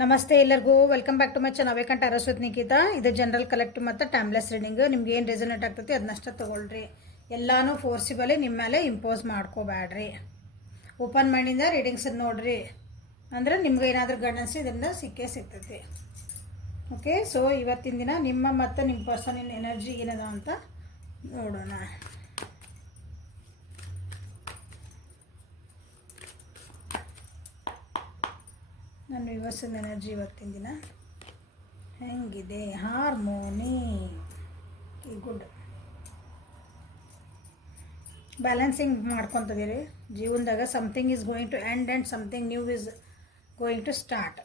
ನಮಸ್ತೆ ಎಲ್ಲರಿಗೂ welcome back to my channel ಅವೇಕಂಠ ಅರಸ್ವತ್ ನಿಖಿತಾ. ಇದು ಜನರಲ್ ಕಲೆಕ್ಟಿವ್ ಮತ್ತು ಟೈಮ್ಲೆಸ್ ರೀಡಿಂಗ್. ನಿಮ್ಗೆ ಏನು ರೆಸನೇಟ್ ಆಗ್ತೈತಿ ಅದನ್ನಷ್ಟ ತೊಗೊಳ್ರಿ. ಎಲ್ಲಾನು ಫೋರ್ಸಿಬಲಿ ನಿಮ್ಮ ಮೇಲೆ ಇಂಪೋಸ್ ಮಾಡ್ಕೋಬೇಡ್ರಿ. ಓಪನ್ ಮೈಂಡಿಂದ ರೀಡಿಂಗ್ಸ್ ನೋಡ್ರಿ, ಅಂದರೆ ನಿಮ್ಗೆ ಏನಾದರೂ ಗೈಡೆನ್ಸ್ ಇದರಿಂದ ಸಿಗ್ತೈತಿ. ಓಕೆ, ಸೊ ಇವತ್ತಿನ ದಿನ ನಿಮ್ಮ ಮತ್ತು ನಿಮ್ಮ ಪರ್ಸನಿನ ಎನರ್ಜಿ ಏನದ ಅಂತ ನೋಡೋಣ. ನನ್ನ ವ್ಯೂವರ್ಸಿನ ಎನರ್ಜಿ ಇವತ್ತಿನ ದಿನ ಹೆಂಗಿದೆ? Harmony, good. ಬ್ಯಾಲೆನ್ಸಿಂಗ್ ಮಾಡ್ಕೊತಿದ್ದೀರಿ ಜೀವನದಾಗ. Something is going to end and something new is going to start.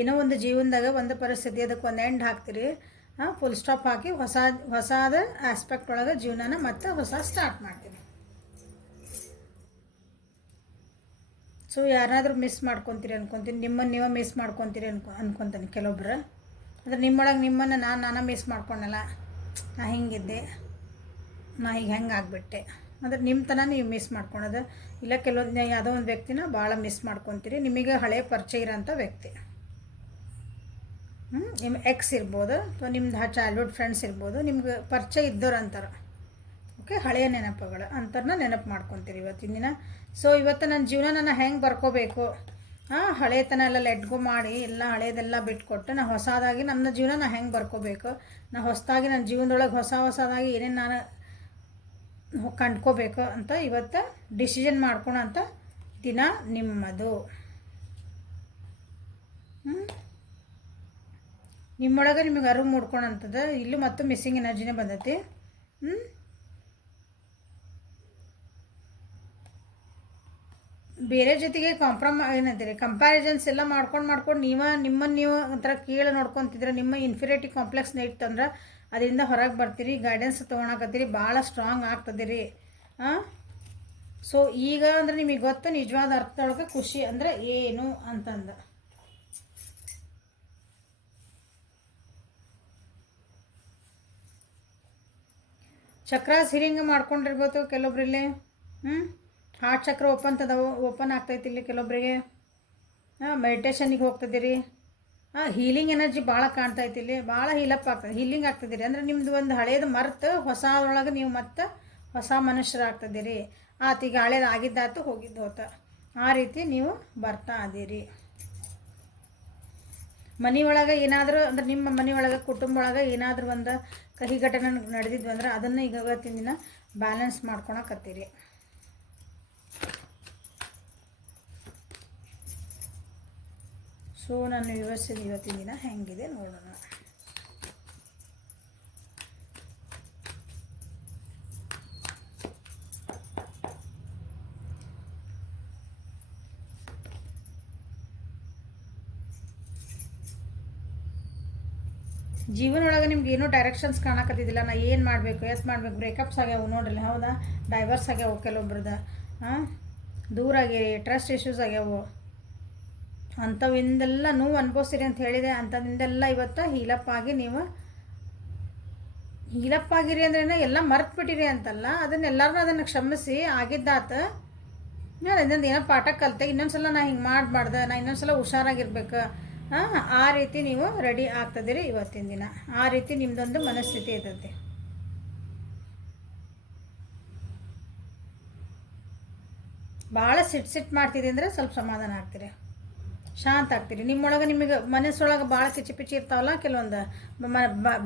ಏನೋ ಒಂದು ಜೀವನದಾಗ ಒಂದು ಪರಿಸ್ಥಿತಿ ಅದಕ್ಕೆ ಒಂದು ಎಂಡ್ ಹಾಕ್ತೀರಿ, ಫುಲ್ ಸ್ಟಾಪ್ ಹಾಕಿ ಹೊಸಾದ ಆಸ್ಪೆಕ್ಟ್ ಒಳಗೆ ಜೀವನನ ಮತ್ತೆ ಹೊಸ ಸ್ಟಾರ್ಟ್ ಮಾಡ್ತೀರಿ. ಸೊ ಯಾರಾದರೂ ಮಿಸ್ ಮಾಡ್ಕೊತೀರಿ ಅನ್ಕೊತೀನಿ, ನಿಮ್ಮನ್ನು ನೀವು ಮಿಸ್ ಮಾಡ್ಕೊತೀರಿ ಅನ್ಕೊತೀನಿ ಕೆಲವೊಬ್ರು. ಅಂದರೆ ನಿಮ್ಮೊಳಗೆ ನಿಮ್ಮನ್ನು ನಾನು ಮಿಸ್ ಮಾಡ್ಕೊಂಡಲ್ಲ, ನಾ ಹಿಂಗಿದ್ದೆ, ನಾ ಈಗ ಹೆಂಗೆ ಆಗಿಬಿಟ್ಟೆ ಅಂದರೆ ನಿಮ್ಮ ತನ ನೀವು ಮಿಸ್ ಮಾಡ್ಕೊಳೋದು. ಇಲ್ಲ ಕೆಲವೊಂದು ಯಾವುದೋ ಒಂದು ವ್ಯಕ್ತಿನ ಭಾಳ ಮಿಸ್ ಮಾಡ್ಕೊತೀರಿ. ನಿಮಗೆ ಹಳೆ ಪರಿಚಯ ಇರೋಂಥ ವ್ಯಕ್ತಿ, ನಿಮ್ಮ ಎಕ್ಸ್ ಇರ್ಬೋದು ಅಥವಾ ನಿಮ್ದು ಚೈಲ್ಡ್ಹುಡ್ ಫ್ರೆಂಡ್ಸ್ ಇರ್ಬೋದು, ನಿಮ್ಗೆ ಪರಿಚಯ ಇದ್ದವ್ರು ಅಂತಾರೆ. ಓಕೆ, ಹಳೆಯ ನೆನಪುಗಳು ಅಂಥವ್ರನ್ನ ನೆನಪು ಮಾಡ್ಕೊತೀರಿ ಇವತ್ತಿನ ದಿನ. ಸೊ ಇವತ್ತು ನನ್ನ ಜೀವನ ನಾನು ಹೆಂಗೆ ಬರ್ಕೋಬೇಕು, ಹಳೆತನ ಎಲ್ಲ ಲೆಟ್ಗೋ ಮಾಡಿ ಎಲ್ಲ ಹಳೇದೆಲ್ಲ ಬಿಟ್ಕೊಟ್ಟು ನಾ ಹೊಸದಾಗಿ ನನ್ನ ಜೀವನ ನಾ ಹೆಂಗೆ ಬರ್ಕೋಬೇಕು, ನಾ ಹೊಸದಾಗಿ ನನ್ನ ಜೀವನದೊಳಗೆ ಹೊಸದಾಗಿ ಏನೇನು ನಾನು ಕಂಡ್ಕೋಬೇಕು ಅಂತ ಇವತ್ತು ಡಿಸಿಷನ್ ಮಾಡ್ಕೊಳೋಂಥ ದಿನ ನಿಮ್ಮದು. ನಿಮ್ಮೊಳಗೆ ನಿಮಗೆ ಅರಿವು ಮೂಡ್ಕೊಳಂಥದ್ದು. ಇಲ್ಲೂ ಮತ್ತು ಮಿಸ್ಸಿಂಗ್ ಎನರ್ಜಿನೇ ಬಂದೈತಿ. ಬೇರೆ ಜೊತೆಗೆ ಏನಂತೀರಿ ಕಂಪ್ಯಾರಿಸನ್ಸ್ ಎಲ್ಲ ಮಾಡ್ಕೊಂಡು ನಿಮ್ಮನ್ನು ನೀವು ಒಂಥರ ಕೀಳು ನೋಡ್ಕೊತಿದ್ರೆ, ನಿಮ್ಮ ಇನ್ಫೀರಿಯಾರಿಟಿ ಕಾಂಪ್ಲೆಕ್ಸ್ನ ಇಟ್ಟಂದ್ರೆ ಅದರಿಂದ ಹೊರಗೆ ಬರ್ತೀರಿ, ಗೈಡೆನ್ಸ್ ತೊಗೊಳಕತ್ತೀರಿ, ಭಾಳ ಸ್ಟ್ರಾಂಗ್ ಆಗ್ತದಿರಿ. ಸೊ ಈಗ ಅಂದರೆ ನಿಮಗೆ ಗೊತ್ತು ನಿಜವಾದ ಅರ್ಥದೊಳಗೆ ಖುಷಿ ಅಂದರೆ ಏನು ಅಂತಂದು. ಚಕ್ರಾಸ್ ಹಿರಿಂಗ್ ಮಾಡ್ಕೊಂಡಿರ್ಬೋದು ಕೆಲವೊಬ್ರಲ್ಲಿ. ಹಾರ್ಟ್ ಚಕ್ರ ಓಪನ್ ಆಗ್ತೈತಿ ಇಲ್ಲಿ ಕೆಲವೊಬ್ಬರಿಗೆ. ಮೆಡಿಟೇಷನಿಗೆ ಹೋಗ್ತಿದ್ದೀರಿ. ಹೀಲಿಂಗ್ ಎನರ್ಜಿ ಭಾಳ ಕಾಣ್ತೈತಿ ಇಲ್ಲಿ, ಭಾಳ ಹೀಲಿಂಗ್ ಆಗ್ತದಿರಿ. ಅಂದರೆ ನಿಮ್ದು ಒಂದು ಹಳೇದು ಮರೆತು ಹೊಸದೊಳಗೆ ನೀವು ಮತ್ತೆ ಹೊಸ ಮನುಷ್ಯರಾಗ್ತದಿರಿ. ಈಗ ಹಳೇದು ಆಗಿದ್ದಾತು ಹೋಗಿದ್ದು ಹೋತ, ಆ ರೀತಿ ನೀವು ಬರ್ತಾ ಅದೀರಿ. ಮನೆಯೊಳಗೆ ಏನಾದರೂ ಅಂದರೆ ನಿಮ್ಮ ಮನೆಯೊಳಗೆ ಕುಟುಂಬ ಒಳಗೆ ಏನಾದರೂ ಒಂದು ಕಹಿ ಘಟನೆ ನಡೆದಿದ್ವು ಅಂದ್ರೆ ಅದನ್ನು ಈಗ ಇವತ್ತಿನ ದಿನ ಬ್ಯಾಲೆನ್ಸ್ ಮಾಡ್ಕೊಳಕತ್ತೀರಿ. ಸೊ ನನ್ನ ವ್ಯವಸ್ಥೆ ಇವತ್ತಿನ ದಿನ ಹೆಂಗಿದೆ ನೋಡೋಣ. ಜೀವನ ಒಳಗೆ ನಿಮ್ಗೆ ಏನೂ ಡೈರೆಕ್ಷನ್ಸ್ ಕಾಣಕತ್ತಿದ್ದಿಲ್ಲ. ನಾ ಏನು ಮಾಡಬೇಕು, ಮಾಡಬೇಕು, ಬ್ರೇಕಪ್ಸ್ ಆಗ್ಯಾವು ನೋಡ್ರಿ, ಹೌದಾ, ಡೈವರ್ಸ್ ಆಗ್ಯಾವು ಕೆಲವೊಬ್ರದ್ದು, ದೂರ ಆಗ್ಯಾರಿ, ಟ್ರಸ್ಟ್ ಇಶ್ಯೂಸ್ ಆಗ್ಯಾವು. ಅಂಥವಿಂದೆಲ್ಲ ನೋವು ಅನುಭವಿಸ್ತೀರಿ ಅಂತ ಹೇಳಿದೆ. ಅಂಥದಿಂದೆಲ್ಲ ಇವತ್ತು ಹೀಲಪ್ ಆಗಿ ನೀವು ಹೀಲಪ್ ಆಗಿರಿ ಅಂದ್ರೆ ಎಲ್ಲ ಮರ್ತು ಬಿಟ್ಟಿರಿ ಅಂತಲ್ಲ, ಅದನ್ನೆಲ್ಲರೂ ಅದನ್ನು ಕ್ಷಮಿಸಿ ಆಗಿದ್ದಾತ. ಅದರಿಂದ ಏನೋ ಪಾಠ ಕಲಿತೆ, ಇನ್ನೊಂದ್ಸಲ ನಾ ಹಿಂಗೆ ಮಾಡಬಾರ್ದು, ನಾ ಇನ್ನೊಂದ್ಸಲ ಹುಷಾರಾಗಿರ್ಬೇಕು, ಆ ರೀತಿ ನೀವು ರೆಡಿ ಆಗ್ತದಿರಿ ಇವತ್ತಿನ ದಿನ. ಆ ರೀತಿ ನಿಮ್ಮದೊಂದು ಮನಸ್ಥಿತಿ ಇರ್ತೈತಿ. ಭಾಳ ಸಿಟ್ಟು ಮಾಡ್ತಿದೆ ಅಂದರೆ ಸ್ವಲ್ಪ ಸಮಾಧಾನ ಆಗ್ತೀರಿ, ಶಾಂತ ಆಗ್ತೀರಿ. ನಿಮ್ಮೊಳಗೆ ನಿಮಗೆ ಮನಸ್ಸೊಳಗೆ ಭಾಳ ಕಿಚಿಪಿಚಿ ಇರ್ತಾವಲ್ಲ, ಕೆಲವೊಂದು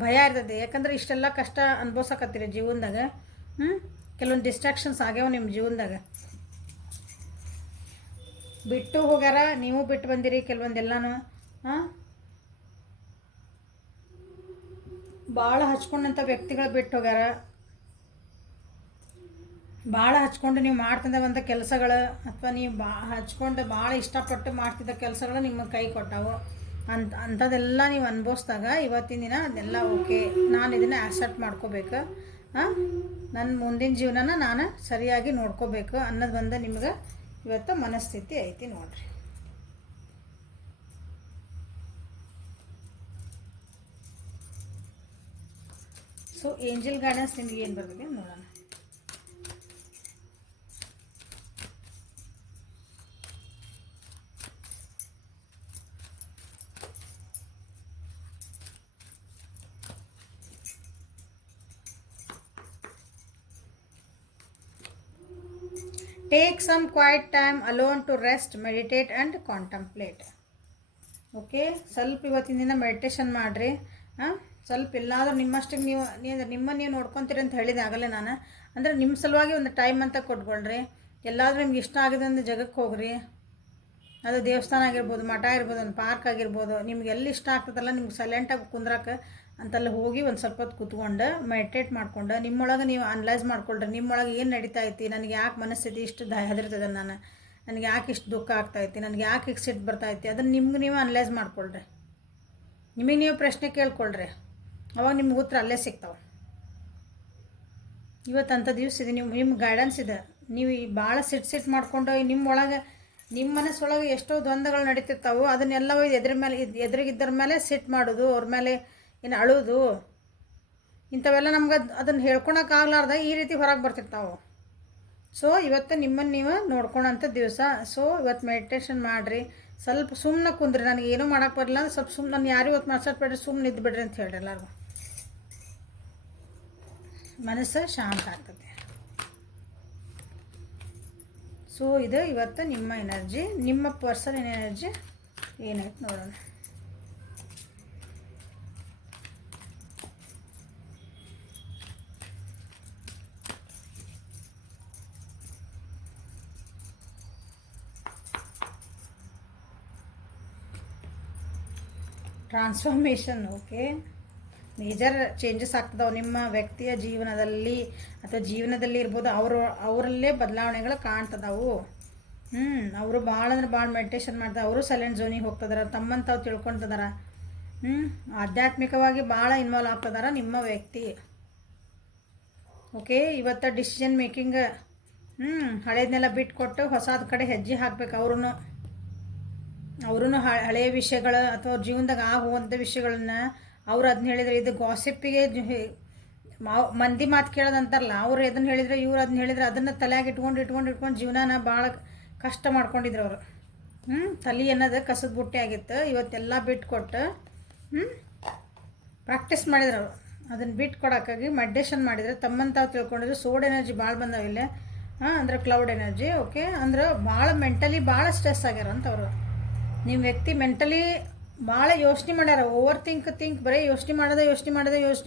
ಭಯ ಇರ್ತದೆ. ಯಾಕಂದ್ರೆ ಇಷ್ಟೆಲ್ಲ ಕಷ್ಟ ಅನುಭವಿಸಕತ್ತೀರಿ ಜೀವನದಾಗ. ಕೆಲವೊಂದು ಡಿಸ್ಟ್ರಾಕ್ಷನ್ಸ್ ಆಗ್ಯಾವ ನಿಮ್ಮ ಜೀವನದಾಗ. ಬಿಟ್ಟು ಹೋಗ್ಯಾರ, ನೀವು ಬಿಟ್ಟು ಬಂದಿರಿ ಕೆಲವೊಂದೆಲ್ಲನೂ. ಭಾಳ ಹಚ್ಕೊಂಡಂಥ ವ್ಯಕ್ತಿಗಳು ಬಿಟ್ಟು ಹೋಗ್ಯಾರ. ಭಾಳ ಹಚ್ಕೊಂಡು ನೀವು ಮಾಡ್ತಿದ್ದ ಒಂದು ಕೆಲಸಗಳು ಅಥವಾ ನೀವು ಹಚ್ಕೊಂಡು ಭಾಳ ಇಷ್ಟಪಟ್ಟು ಮಾಡ್ತಿದ್ದ ಕೆಲಸಗಳು ನಿಮ್ಮ ಕೈ ಕೊಟ್ಟವು. ಅಂಥದ್ದೆಲ್ಲ ನೀವು ಅನುಭವಿಸ್ದಾಗ ಇವತ್ತಿನ ದಿನ ಅದೆಲ್ಲ ಓಕೆ, ನಾನು ಇದನ್ನು ಆಕ್ಸೆಪ್ಟ್ ಮಾಡ್ಕೋಬೇಕು, ನನ್ನ ಮುಂದಿನ ಜೀವನನ ನಾನು ಸರಿಯಾಗಿ ನೋಡ್ಕೋಬೇಕು ಅನ್ನೋದು ಒಂದು ನಿಮ್ಗೆ ಇವತ್ತು ಮನಸ್ಥಿತಿ ಐತಿ ನೋಡ್ರಿ. ಸೊ ಏಂಜಲ್ ಗೈಡೆನ್ಸ್ ನಿಮಗೆ ಏನು ಬರ್ತದೆ ನೋಡೋಣ. Take some quiet time alone to rest meditate and contemplate. Okay, ಸ್ವಲ್ಪ ಇವತ್ತಿನ ದಿನ ಮೆಡಿಟೇಷನ್ ಮಾಡಿರಿ. ಸ್ವಲ್ಪ ಎಲ್ಲಾದರೂ ನಿಮ್ಮಷ್ಟಕ್ಕೆ ನಿಮ್ಮನ್ನು ನೀವು ನೋಡ್ಕೊತೀರಿ ಅಂತ ಹೇಳಿದೆ ಆಗಲೇ ನಾನು. ಅಂದರೆ ನಿಮ್ಮ ಸಲುವಾಗಿ ಒಂದು ಟೈಮ್ ಅಂತ ಕೊಟ್ಕೊಳ್ರಿ. ಎಲ್ಲಾದರೂ ನಿಮ್ಗೆ ಇಷ್ಟ ಆಗಿದೆ ಒಂದು ಜಾಗಕ್ಕೆ ಹೋಗ್ರಿ. ಅದು ದೇವಸ್ಥಾನ ಆಗಿರ್ಬೋದು, ಮಠ ಇರ್ಬೋದು, ಒಂದು ಪಾರ್ಕ್ ಆಗಿರ್ಬೋದು, ನಿಮ್ಗೆ ಎಲ್ಲಿ ಇಷ್ಟ ಆಗ್ತದಲ್ಲ ನಿಮ್ಗೆ ಸೈಲೆಂಟಾಗಿ ಕುಂದ್ರಕ್ಕೆ ಅಂತಲ್ಲಿ ಹೋಗಿ ಒಂದು ಸ್ವಲ್ಪ ಹೊತ್ತು ಕೂತ್ಕೊಂಡು ಮೆಡಿಟೇಟ್ ಮಾಡ್ಕೊಂಡು ನಿಮ್ಮೊಳಗೆ ನೀವು ಅನಲೈಸ್ ಮಾಡ್ಕೊಳ್ರಿ. ನಿಮ್ಮೊಳಗೆ ಏನು ನಡೀತಾ ಐತಿ, ನನಗೆ ಯಾಕೆ ಮನಸ್ಥಿತಿ ಇಷ್ಟು ಹೆದರ್ತದೆ, ನನಗೆ ಯಾಕೆ ಇಷ್ಟು ದುಃಖ ಆಗ್ತಾಯಿತ್ತು, ನನಗೆ ಯಾಕೆ ಇಷ್ಟು ಸಿಟ್ಟು ಬರ್ತಾಯಿತ್ತು, ಅದನ್ನು ನಿಮ್ಗೆ ನೀವು ಅನಲೈಸ್ ಮಾಡ್ಕೊಳ್ರಿ. ನಿಮಗೆ ನೀವು ಪ್ರಶ್ನೆ ಕೇಳ್ಕೊಳ್ರಿ, ಅವಾಗ ನಿಮ್ಗೆ ಉತ್ತರ ಅಲ್ಲೇ ಸಿಗ್ತಾವೆ. ಇವತ್ತು ಅಂಥ ದಿವಸ ಇದೆ, ನಿಮ್ಮ ಗೈಡೆನ್ಸ್ ಇದೆ. ನೀವು ಭಾಳ ಸಿಟ್ಟು ಮಾಡ್ಕೊಂಡು ನಿಮ್ಮೊಳಗೆ ನಿಮ್ಮ ಮನಸ್ಸೊಳಗೆ ಎಷ್ಟೋ ದ್ವಂದ್ವಗಳು ನಡೀತಿರ್ತಾವೆ. ಅದನ್ನೆಲ್ಲ ಎದುರಿಗಿದ್ದರ ಮೇಲೆ ಸಿಟ್ಟು ಮಾಡೋದು, ಅವ್ರ ಮೇಲೆ ಏನು ಅಳೋದು, ಇಂಥವೆಲ್ಲ ನಮ್ಗೆ ಅದನ್ನು ಹೇಳ್ಕೊಳಕ್ಕಾಗ್ಲಾರ್ದ ಈ ರೀತಿ ಹೊರಗೆ ಬರ್ತಿರ್ತಾವೆ. ಸೊ ಇವತ್ತು ನಿಮ್ಮನ್ನು ನೀವು ನೋಡ್ಕೊಳೋಂಥ ದಿವಸ. ಸೊ ಇವತ್ತು ಮೆಡಿಟೇಷನ್ ಮಾಡಿರಿ, ಸ್ವಲ್ಪ ಸುಮ್ಮನೆ ಕುಂದ್ರಿ. ನನಗೆ ಏನೂ ಮಾಡೋಕ್ಕೆ ಬರಲ್ಲ ಅಂದ್ರೆ ಸ್ವಲ್ಪ ಸುಮ್ಮನೆ ನಾನು ಯಾರು ಇವತ್ತು ಮಾತಾಡ್ಬೇಡ್ರಿ, ಸುಮ್ಮನೆ ಇದ್ದು ಬಿಡ್ರಿ ಅಂತ ಹೇಳ್ರಿ. ಎಲ್ಲರಿಗೂ ಮನಸ್ಸು ಶಾಂತ ಆಗ್ತದೆ. ಸೊ ಇದು ಇವತ್ತು ನಿಮ್ಮ ಎನರ್ಜಿ, ನಿಮ್ಮ ಪರ್ಸನಲ್ ಎನರ್ಜಿ ಏನಾಯ್ತು ನೋಡೋಣ. ಟ್ರಾನ್ಸ್ಫಾರ್ಮೇಷನ್. ಓಕೆ, ಮೇಜರ್ ಚೇಂಜಸ್ ಆಗ್ತದವು ನಿಮ್ಮ ವ್ಯಕ್ತಿಯ ಜೀವನದಲ್ಲಿ ಅಥವಾ ಜೀವನದಲ್ಲಿ ಇರ್ಬೋದು. ಅವರಲ್ಲೇ ಬದಲಾವಣೆಗಳು ಕಾಣ್ತದವು. ಅವರು ಭಾಳ ಅಂದ್ರೆ ಭಾಳ ಮೆಡಿಟೇಷನ್ ಮಾಡ್ತಾರೆ. ಅವರು ಸೈಲೆಂಟ್ ಝೋನಿಗೆ ಹೋಗ್ತದಾರ, ತಮ್ಮನ್ನು ತಾವು ತಿಳ್ಕೊತದಾರ. ಆಧ್ಯಾತ್ಮಿಕವಾಗಿ ಭಾಳ ಇನ್ವಾಲ್ವ್ ಆಗ್ತದಾರ ನಿಮ್ಮ ವ್ಯಕ್ತಿ. ಓಕೆ, ಇವತ್ತು ಡಿಸಿಷನ್ ಮೇಕಿಂಗ್ ಹಳೇದನ್ನೆಲ್ಲ ಬಿಟ್ಕೊಟ್ಟು ಹೊಸದ ಕಡೆ ಹೆಜ್ಜೆ ಹಾಕ್ಬೇಕು. ಅವ್ರೂ ಹಳೆಯ ವಿಷಯಗಳು ಅಥವಾ ಅವ್ರ ಜೀವನದಾಗ ಆಗುವಂಥ ವಿಷಯಗಳನ್ನ ಅವ್ರು ಅದನ್ನ ಹೇಳಿದ್ರೆ, ಇದು ಗಾಸಿಪ್ಪಿಗೆ ಮಂದಿ ಮಾತು ಕೇಳೋದಂತಾರಲ್ಲ, ಅವ್ರು ಅದನ್ನು ಹೇಳಿದ್ರೆ ಇವ್ರು ಅದನ್ನ ಹೇಳಿದ್ರೆ ಅದನ್ನು ತಲೆಯಾಗಿ ಇಟ್ಕೊಂಡು ಜೀವನನ ಭಾಳ ಕಷ್ಟ ಮಾಡ್ಕೊಂಡಿದ್ರು ಅವರು. ತಲೆ ಅನ್ನೋದು ಕಸದ ಬುಟ್ಟಿ ಆಗಿತ್ತು. ಇವತ್ತೆಲ್ಲ ಬಿಟ್ಕೊಟ್ಟು ಪ್ರಾಕ್ಟೀಸ್ ಮಾಡಿದ್ರು ಅವರು. ಅದನ್ನು ಬಿಟ್ಟು ಕೊಡೋಕ್ಕಾಗಿ ಮೆಡಿಟೇಷನ್ ಮಾಡಿದರೆ ತಮ್ಮನ್ನು ತಾವು ತಿಳ್ಕೊಂಡಿದ್ರು. ಸೋಡ್ ಎನರ್ಜಿ ಭಾಳ ಬಂದಾವಿಲ್ಲ, ಅಂದರೆ ಕ್ಲೌಡ್ ಎನರ್ಜಿ. ಓಕೆ, ಅಂದ್ರೆ ಭಾಳ ಮೆಂಟಲಿ ಭಾಳ ಸ್ಟ್ರೆಸ್ ಆಗ್ಯಾರ ಅಂತ ಅವರು. ನಿಮ್ಮ ವ್ಯಕ್ತಿ ಮೆಂಟಲಿ ಭಾಳ ಯೋಚನೆ ಮಾಡ್ಯಾರ. ಓವರ್ ಥಿಂಕ್ ಬರೀ ಯೋಚನೆ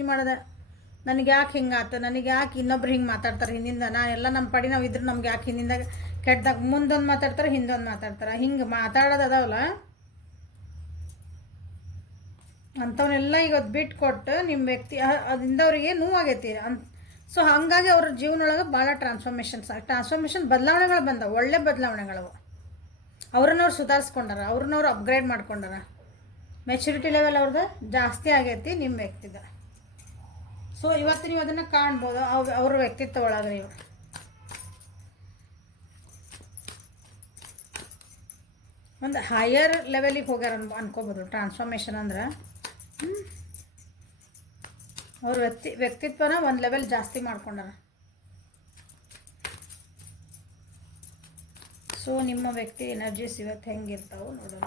ಮಾಡೋದ. ನನಗೆ ಯಾಕೆ ಹಿಂಗೆ ಆತ, ನನಗೆ ಯಾಕೆ ಇನ್ನೊಬ್ರು ಹಿಂಗೆ ಮಾತಾಡ್ತಾರೆ ಹಿಂದಿಂದ, ನಾನೆಲ್ಲ ನಮ್ಮ ಪಡಿ ನಾವು ಇದ್ರೆ ನಮ್ಗೆ ಯಾಕೆ ಹಿಂದಿಂದ ಕೆಟ್ಟದಾಗ ಮುಂದೊಂದು ಮಾತಾಡ್ತಾರೆ ಹಿಂದೊಂದು ಮಾತಾಡ್ತಾರೆ, ಹಿಂಗೆ ಮಾತಾಡೋದು ಅದಾವಲ್ಲ ಅಂಥವನ್ನೆಲ್ಲ ಈಗ ಅದು ಬಿಟ್ಟು ಕೊಟ್ಟು ನಿಮ್ಮ ವ್ಯಕ್ತಿ ಅದರಿಂದ ಅವರಿಗೆ ನೋವಾಗೈತಿ ಸೊ ಹಾಗಾಗಿ ಅವ್ರ ಜೀವನೊಳಗೆ ಭಾಳ ಟ್ರಾನ್ಸ್ಫಾರ್ಮೇಷನ್ ಬದಲಾವಣೆಗಳು ಬಂದವು, ಒಳ್ಳೆ ಬದಲಾವಣೆಗಳವು. ಅವ್ರನ್ನವ್ರು ಸುಧಾರಿಸ್ಕೊಂಡಾರ, ಅವ್ರನ್ನವ್ರು ಅಪ್ಗ್ರೇಡ್ ಮಾಡ್ಕೊಂಡಾರ. ಮೆಚುರಿಟಿ ಲೆವೆಲ್ ಅವ್ರದ್ದು ಜಾಸ್ತಿ ಆಗೈತಿ ನಿಮ್ಮ ವ್ಯಕ್ತಿದ. ಸೊ ಇವತ್ತು ನೀವು ಅದನ್ನು ಕಾಣ್ಬೋದು ಅವ್ರ ವ್ಯಕ್ತಿತ್ವ ಒಳಗೆ. ನೀವು ಒಂದು ಹೈಯರ್ ಲೆವೆಲಿಗೆ ಹೋಗ್ಯಾರ ಅನ್ಕೋಬೋದು. ಟ್ರಾನ್ಸ್ಫಾರ್ಮೇಷನ್ ಅಂದ್ರೆ ಅವ್ರ ವ್ಯಕ್ತಿತ್ವನ ಒಂದು ಲೆವೆಲ್ ಜಾಸ್ತಿ ಮಾಡ್ಕೊಂಡಾರ. ಸೊ ನಿಮ್ಮ ವ್ಯಕ್ತಿ ಎನರ್ಜೀಸ್ ಇವತ್ತು ಹೆಂಗಿರ್ತಾವೆ ನೋಡೋಣ.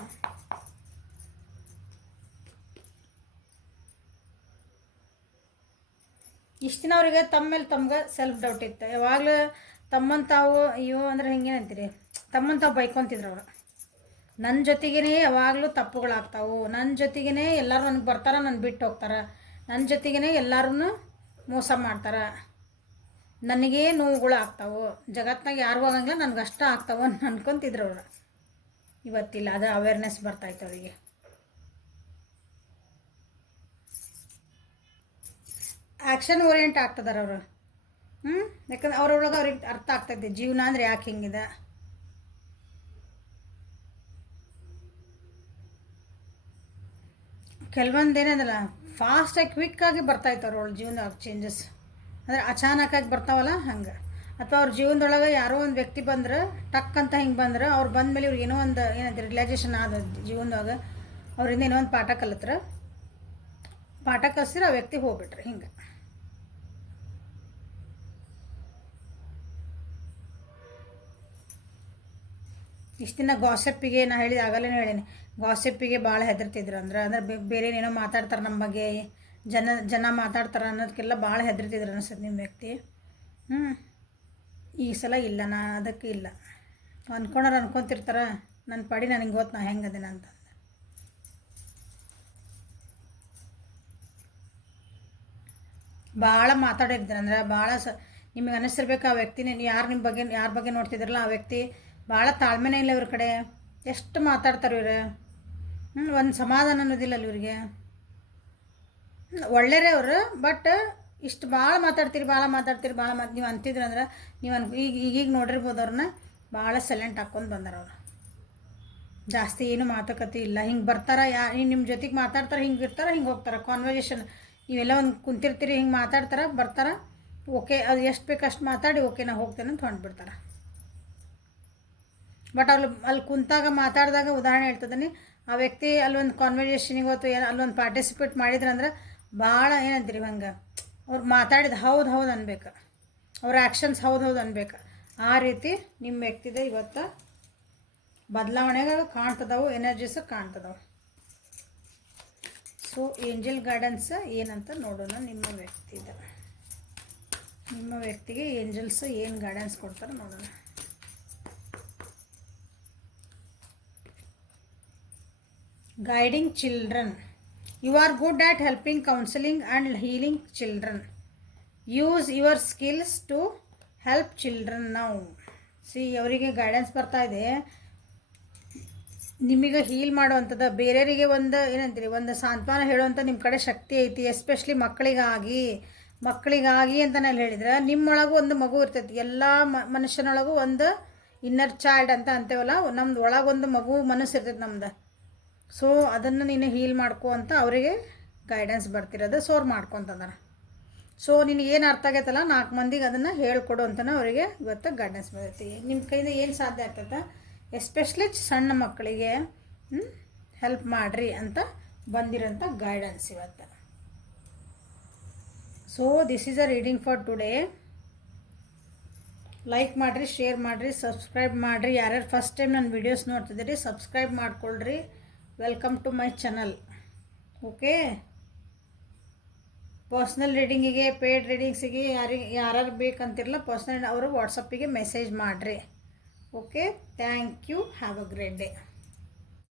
ಇಷ್ಟು ದಿನ ಅವ್ರಿಗೆ ತಮ್ಮ ಮೇಲೆ ತಮ್ಗೆ ಸೆಲ್ಫ್ ಡೌಟ್ ಇತ್ತು. ಯಾವಾಗಲೂ ತಮ್ಮನ್ನು ತಾವು ಅಯ್ಯೋ ಅಂದ್ರೆ ಹಿಂಗೇನಂತೀರಿ, ತಮ್ಮನ್ನು ತಾವು ಬೈಕೊತಿದ್ರು ಅವರು. ನನ್ನ ಜೊತೆಗೇ ಯಾವಾಗಲೂ ತಪ್ಪುಗಳಾಗ್ತಾವೆ, ನನ್ನ ಜೊತೆಗೇ ಎಲ್ಲರೂ ನನಗೆ ಬರ್ತಾರೆ, ನನ್ನ ಬಿಟ್ಟು ಹೋಗ್ತಾರೆ, ನನ್ನ ಜೊತೆಗೇ ಎಲ್ಲರೂ ಮೋಸ ಮಾಡ್ತಾರೆ, ನನಗೇ ನೋವುಗಳು ಆಗ್ತಾವೆ, ಜಗತ್ತಿನಾಗ ಯಾರಿಗೂ ಆಗಂಗಿಲ್ಲ ನನಗಷ್ಟ ಆಗ್ತಾವೆ ಅಂತ ಅನ್ಕೊತಿದ್ರು ಅವರು. ಇವತ್ತಿಲ್ಲ, ಅದು ಅವೇರ್ನೆಸ್ ಬರ್ತಾಯಿತ್ತು ಅವರಿಗೆ. ಆ್ಯಕ್ಷನ್ ಓರಿಯೆಂಟ್ ಆಗ್ತದಾರ ಅವರು. ಯಾಕಂದ್ರೆ ಅವ್ರೊಳಗೆ ಅವ್ರಿಗೆ ಅರ್ಥ ಆಗ್ತೈತೆ ಜೀವನ ಅಂದರೆ ಯಾಕೆ ಹಿಂಗಿದೆ. ಕೆಲವೊಂದು ಏನಂದಲ್ಲ ಫಾಸ್ಟಾಗಿ ಕ್ವಿಕ್ಕಾಗಿ ಬರ್ತಾಯಿತ್ತು ಅವ್ರೊಳಗೆ ಜೀವನದಾಗ ಚೇಂಜಸ್. ಅಂದರೆ ಅಚಾನಕ್ಕಾಗಿ ಬರ್ತಾವಲ್ಲ ಹಂಗೆ. ಅಥವಾ ಅವ್ರ ಜೀವನದೊಳಗೆ ಯಾರೋ ಒಂದು ವ್ಯಕ್ತಿ ಬಂದ್ರೆ ಟಕ್ ಅಂತ ಹಿಂಗೆ ಬಂದ್ರೆ ಅವ್ರು ಬಂದಮೇಲೆ ಇವ್ರಿಗೆ ಏನೋ ಒಂದು ಏನಂತ ರಿಯಲೈಸೇಷನ್ ಆದ ಜೀವನದಾಗ, ಅವರಿಂದ ಏನೋ ಒಂದು ಪಾಠ ಕಲಿತ್ರ, ಪಾಠ ಕಲಿಸಿದ್ರೆ ಆ ವ್ಯಕ್ತಿ ಹೋಗ್ಬಿಟ್ರಿ. ಹಿಂಗೆ ಇಷ್ಟು ದಿನ ಗಾಸಿಪ್ಪಿಗೆ ನಾ ಹೇಳಿದ ಆಗಲೇ ಹೇಳೀನಿ, ಗಾಸಿಪ್ಪಿಗೆ ಭಾಳ ಹೆದರ್ತಿದ್ರು. ಅಂದರೆ ಬೇರೆನೇನೋ ಮಾತಾಡ್ತಾರೆ ನಮ್ಮ ಬಗ್ಗೆ, ಜನ ಮಾತಾಡ್ತಾರೆ ಅನ್ನೋದಕ್ಕೆಲ್ಲ ಭಾಳ ಹೆದರ್ತಿದ್ರು ಅನಿಸ್ತದೆ ನಿಮ್ಮ ವ್ಯಕ್ತಿ. ಈ ಸಲ ಇಲ್ಲ, ನಾನು ಅದಕ್ಕೆ ಇಲ್ಲ. ಅಂದ್ಕೊಂಡ್ರೆ ಅನ್ಕೊತಿರ್ತಾರೆ, ನನ್ನ ಪಾಡಿ ನನಗೆ ಗೊತ್ತು ನಾ ಹೆಂಗದೇನ ಅಂತ. ಭಾಳ ಮಾತಾಡಿರ್ತೀನಿ ಅಂದ್ರೆ ಭಾಳ ನಿಮಗೆ ಅನ್ನಿಸ್ತಿರ್ಬೇಕು ಆ ವ್ಯಕ್ತಿನೇ, ಯಾರ ಬಗ್ಗೆ ನೋಡ್ತಿದ್ರಲ್ಲ ಆ ವ್ಯಕ್ತಿ ಭಾಳ ತಾಳ್ಮೆನೇ ಇಲ್ಲ ಇವ್ರ ಕಡೆ. ಎಷ್ಟು ಮಾತಾಡ್ತಾರೆ ಇವ್ರು. ಒಂದು ಸಮಾಧಾನ ಅನ್ನೋದಿಲ್ಲ ಅಲ್ಲಿ ಇವ್ರಿಗೆ. ಒಳ್ಳೆಯರೇ ಅವರು, ಬಟ್ ಇಷ್ಟು ಭಾಳ ಮಾತಾಡ್ತೀರಿ ನೀವು ಅಂತಿದ್ರಿ ಅಂದ್ರೆ ನೀವು ಈಗೀಗ ನೋಡಿರ್ಬೋದು ಅವ್ರನ್ನ. ಭಾಳ ಸೈಲೆಂಟ್ ಹಾಕ್ಕೊಂಡು ಬಂದಾರ ಅವರು. ಜಾಸ್ತಿ ಏನು ಮಾತುಕತೆ ಇಲ್ಲ. ಹಿಂಗೆ ಬರ್ತಾರೆ, ನಿಮ್ಮ ಜೊತೆಗೆ ಮಾತಾಡ್ತಾರೆ, ಹಿಂಗೆ ಇರ್ತಾರೆ, ಹಿಂಗೆ ಹೋಗ್ತಾರೆ. ಕಾನ್ವರ್ಸೇಷನ್ ನೀವೆಲ್ಲ ಒಂದು ಕುಂತಿರ್ತೀರಿ, ಹಿಂಗೆ ಮಾತಾಡ್ತಾರೆ, ಬರ್ತಾರೆ, ಓಕೆ ಅದು ಎಷ್ಟು ಬೇಕು ಅಷ್ಟು ಮಾತಾಡಿ ಓಕೆ ನಾ ಹೋಗ್ತೇನೆ ಅಂತ ಹೊಂಟ್ಬಿಡ್ತಾರೆ. ಬಟ್ ಅಲ್ಲಿ ಕುಂತಾಗ ಮಾತಾಡಿದಾಗ ಉದಾಹರಣೆ ಹೇಳ್ತದನಿ, ಆ ವ್ಯಕ್ತಿ ಅಲ್ಲೊಂದು ಕಾನ್ವರ್ಸೇಷನಿಗೆ ಹೊತ್ತು ಅಲ್ಲೊಂದು ಪಾರ್ಟಿಸಿಪೇಟ್ ಮಾಡಿದ್ರಂದ್ರೆ ಭಾಳ ಏನಂತೀರಿ ಹಂಗೆ ಅವ್ರು ಮಾತಾಡಿದ ಹೌದು ಅನ್ಬೇಕು, ಅವ್ರ ಆ್ಯಕ್ಷನ್ಸ್ ಹೌದು ಅನ್ಬೇಕು. ಆ ರೀತಿ ನಿಮ್ಮ ವ್ಯಕ್ತಿದೆ ಇವತ್ತು ಬದಲಾವಣೆಗಳು ಕಾಣ್ತದವು, ಎನರ್ಜೀಸ್ ಕಾಣ್ತದವು. ಸೊ ಏಂಜಲ್ ಗೈಡೆನ್ಸ್ ಏನಂತ ನೋಡೋಣ. ನಿಮ್ಮ ವ್ಯಕ್ತಿಗೆ ಏಂಜಲ್ಸ್ ಏನು ಗೈಡೆನ್ಸ್ ಕೊಡ್ತಾರೆ ನೋಡೋಣ. Guiding children. You are good at helping, counseling and healing children. Use your skills to help children now. ಅವರಿಗೆ ಗೈಡೆನ್ಸ್ ಬರ್ತಾ ಇದೆ, ನಿಮಗೆ ಹೀಲ್ ಮಾಡುವಂಥದ್ದು, ಬೇರೆಯವರಿಗೆ ಒಂದು ಏನಂತೀರಿ ಒಂದು ಸಾಂತ್ವನ ಹೇಳುವಂಥ ನಿಮ್ಮ ಕಡೆ ಶಕ್ತಿ ಐತಿ. ಎಸ್ಪೆಷಲಿ ಮಕ್ಕಳಿಗಾಗಿ ಅಂತ ನಾನು ಹೇಳಿದ್ರೆ, ನಿಮ್ಮೊಳಗೂ ಒಂದು ಮಗು ಇರ್ತೈತಿ. ಎಲ್ಲ ಮನುಷ್ಯನೊಳಗೂ ಒಂದು ಇನ್ನರ್ ಚೈಲ್ಡ್ ಅಂತ ಅಂತೇವಲ್ಲ, ನಮ್ದು ಒಳಗೊಂದು ಮಗು ಮನಸ್ಸು ಇರ್ತೈತಿ ನಮ್ದು. ಸೊ ಅದನ್ನು ನೀನು ಹೀಲ್ ಮಾಡ್ಕೊ ಅಂತ ಅವರಿಗೆ ಗೈಡೆನ್ಸ್ ಬರ್ತಿರೋದು. ಸೊ ಅವ್ರು ಮಾಡ್ಕೊತಂದಾರ. ಸೊ ನಿನಗೇನು ಅರ್ಥ ಆಗೈತಲ್ಲ 4 ಮಂದಿಗೆ ಅದನ್ನು ಹೇಳ್ಕೊಡು ಅಂತಲೇ ಅವರಿಗೆ ಇವತ್ತು ಗೈಡೆನ್ಸ್ ಬರ್ತೈತಿ. ನಿಮ್ಮ ಕೈಯಿಂದ ಏನು ಸಾಧ್ಯ ಆಗ್ತೈತೆ, ಎಸ್ಪೆಷಲಿ ಸಣ್ಣ ಮಕ್ಕಳಿಗೆ ಹೆಲ್ಪ್ ಮಾಡಿರಿ ಅಂತ ಬಂದಿರೋಂಥ ಗೈಡೆನ್ಸ್ ಇವತ್ತು. So this is a reading for today. Like ಮಾಡಿರಿ, ಶೇರ್ ಮಾಡಿರಿ, ಸಬ್ಸ್ಕ್ರೈಬ್ ಮಾಡಿರಿ. ಯಾರ್ಯಾರು ಫಸ್ಟ್ ಟೈಮ್ ನನ್ನ ವೀಡಿಯೋಸ್ ನೋಡ್ತಿದ್ದೀರಿ ಸಬ್ಸ್ಕ್ರೈಬ್ ಮಾಡ್ಕೊಳ್ರಿ. Welcome to my channel. Okay, personal ರೀಡಿಂಗಿಗೆ, ಪೇಯ್ಡ್ ರೀಡಿಂಗ್ಸಿಗೆ ಯಾರ್ಯಾರು ಬೇಕಂತಿರಲ್ಲ ಪರ್ಸ್ನಲ್ ಅವರು ವಾಟ್ಸಪ್ಪಿಗೆ ಮೆಸೇಜ್ ಮಾಡಿರಿ. Okay, thank you. Have a great day.